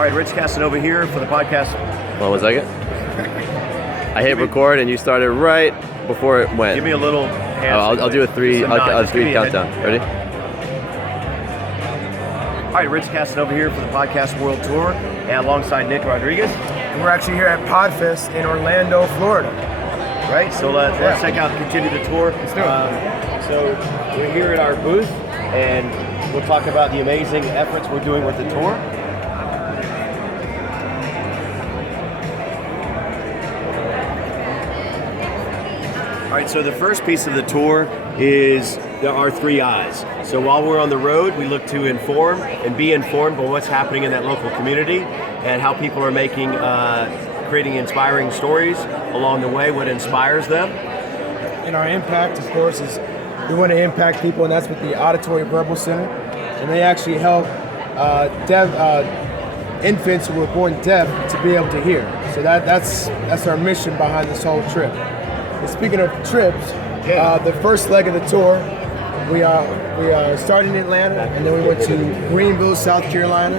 All right, Rich Casanova here for the podcast. Hold on 1 second. I hit record and you started right before it went. Give me a little hand. I'll do a three countdown. Ready? All right, Rich Casanova here for the Podcast World Tour, and alongside Nick Rodriguez. We're actually here at Podfest in Orlando, Florida. Right, so let's continue the tour. Let's do it. So we're here at our booth, and we'll talk about the amazing efforts we're doing with the tour. All right, so the first piece of the tour is our 3 I's. So while we're on the road, we look to inform and be informed by what's happening in that local community and how people are making, creating inspiring stories along the way, what inspires them. And our impact, of course, is we want to impact people, and that's with the Auditory-Verbal Center. And they actually help infants who were born deaf to be able to hear. So that's our mission behind this whole trip. And speaking of trips, the first leg of the tour, we started in Atlanta, and then we went to Greenville, South Carolina,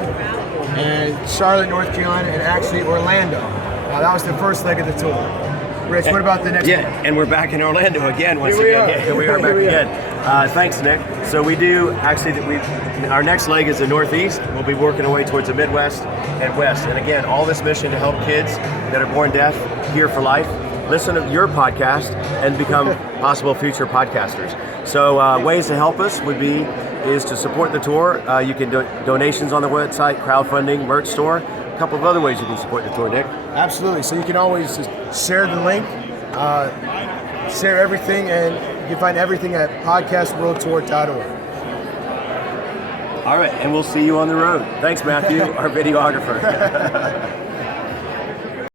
and Charlotte, North Carolina, and actually Orlando. That was the first leg of the tour. Rich, what about the next one? And we're back in Orlando again once Here we again. are. Yeah, we are back again. Thanks, Nick. So we do actually our next leg is the Northeast. We'll be working our way towards the Midwest and West. And again, all this mission to help kids that are born deaf hear for life, listen to your podcast, and become possible future podcasters. So ways to help us is to support the tour. You can do donations on the website, crowdfunding, merch store. A couple of other ways you can support the tour, Nick. Absolutely. So you can always just share the link, share everything, and you can find everything at podcastworldtour.org. All right, and we'll see you on the road. Thanks, Matthew, our videographer.